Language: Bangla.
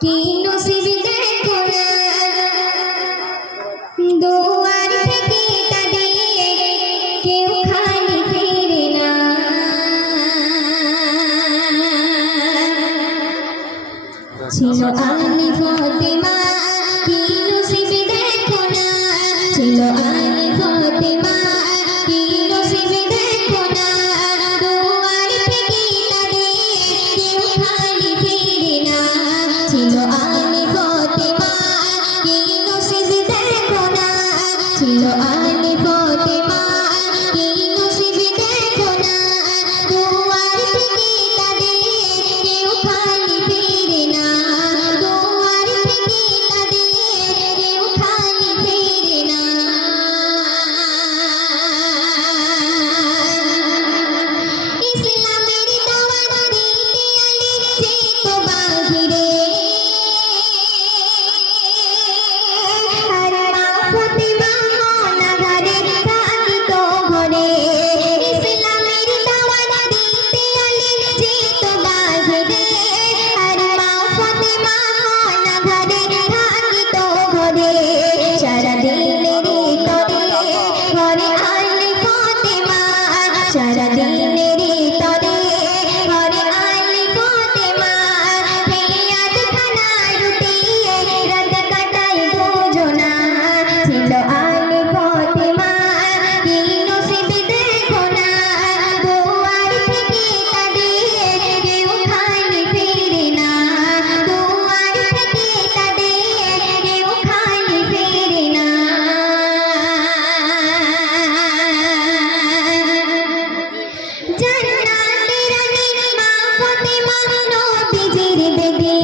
কি নসিব দেখো না দুয়ার থেকে তাদের কেউ খালি ফিরে না। ছিল আমি ফতেমা কি নসিব দেখো না ছিল আমি ফতেমা Happy birthday. তীর দেবে